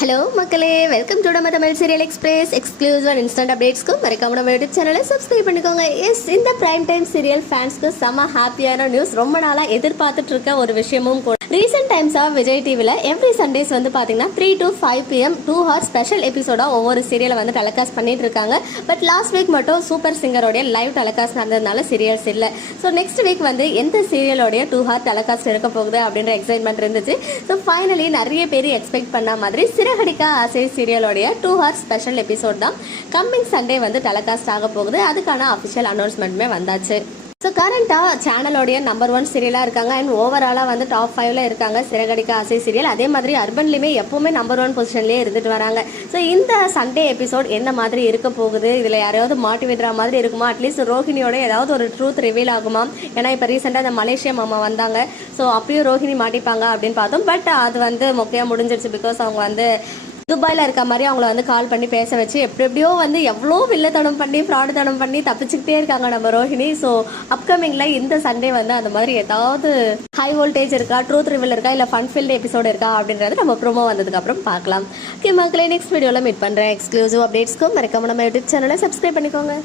Hello மக்களே. Welcome to நம்ம Tamil serial express exclusive and instant அப்டேட்ஸ்க்கும் மறக்காம நம்ம யூடியூப் சேனலை சப்ஸ்கிரைப் பண்ணிக்கோங்க. எஸ் இந்த பிரைம் டைம் சீரியல் ஃபேன்ஸ்க்கு செம ஹாப்பியான நியூஸ் ரொம்ப நாளாக எதிர்பார்த்துட்டு இருக்க ஒரு விஷயமும் கூட ரீசெண்ட் டைம்ஸாக விஜய் டிவியில் எவ்ரி சண்டேஸ் வந்து பார்த்தீங்கன்னா three to five PM two hour special எபிசோடாக ஒவ்வொரு சீரியலை வந்து டெலகாஸ்ட் பண்ணிட்டு இருக்காங்க. பட் லாஸ்ட் வீக் மட்டும் சூப்பர் சிங்கரோடைய லைவ் டெலகாஸ்ட் நடந்ததுனால சீரியல்ஸ் இல்லை. ஸோ நெக்ஸ்ட் வீக் வந்து எந்த சீரியலோடைய டூ ஹவர் டெலகாஸ்ட் இருக்க போகுது அப்படின்ற எக்ஸைட்மெண்ட் இருந்துச்சு. ஸோ ஃபைனலி நிறைய பேர் எக்ஸ்பெக்ட் பண்ண மாதிரி சிறகடிக்கா ஆசை சீரியலோடைய டூ ஹவர் ஸ்பெஷல் எபிசோட் தான் கம்மிங் சண்டே வந்து டெலகாஸ்ட் ஆக போகுது. அதுக்கான அஃபிஷியல் அனௌன்ஸ்மெண்ட்டுமே வந்தாச்சு. ஸோ கரண்ட்டாக சேனலோடைய நம்பர் ஒன் சீரியலாக இருக்காங்க. அண்ட் ஓவராலாக வந்து டாப் ஃபைவ்ல இருக்காங்க. சிறகடிக்க ஆசை சீரியல் அதே மாதிரி அர்பன்லேயுமே எப்போவுமே நம்பர் ஒன் பொசிஷன்லேயே இருந்துட்டு வராங்க. ஸோ இந்த சண்டே எபிசோட் எந்த மாதிரி இருக்க போகுது? இதில் யாரையாவது மாட்டி விடுற மாதிரி இருக்குமா? அட்லீஸ்ட் ரோஹிணியோட ஏதாவது ஒரு ட்ரூத் ரிவீல் ஆகுமா? ஏன்னா இப்போ ரீசெண்டாக இந்த மலேசியா மாமா வந்தாங்க. ஸோ அப்பயும் ரோஹிணி மாட்டிப்பாங்க அப்படின்னு பார்த்தோம். பட் அது வந்து மொக்கையாக முடிஞ்சிருச்சு பிகாஸ் அவங்க வந்து துபாயில் இருக்க மாதிரி அவங்கள வந்து கால் பண்ணி பேச வச்சு எப்படி எப்படியோ வந்து எவ்வளோ வில்லத்தனம் பண்ணி ஃப்ராடு தனம் பண்ணி தப்பிச்சுக்கிட்டே இருக்காங்க நம்ம ரோஹிணி. ஸோ அப்கமிங்கில் இந்த சண்டே வந்து அந்த மாதிரி ஏதாவது ஹை வோல்டேஜ் இருக்கா ட்ரூத் ரிவில் இருக்கா இல்லை ஃபன் ஃபீல்டு எபிசோடு இருக்கா அப்படின்றது நம்ம ப்ரோமோ வந்ததுக்கப்புறம் பார்க்கலாம். ஓகே மக்களே நெக்ஸ்ட் வீடியோவில் மீட் பண்ணுறேன் எக்ஸ்க்ளூசிவ் அப்டேட்ஸ்க்கும் மறக்காம நம்ம யூடியூப் சேனலை சப்ஸ்கிரைப் பண்ணிக்கோங்க.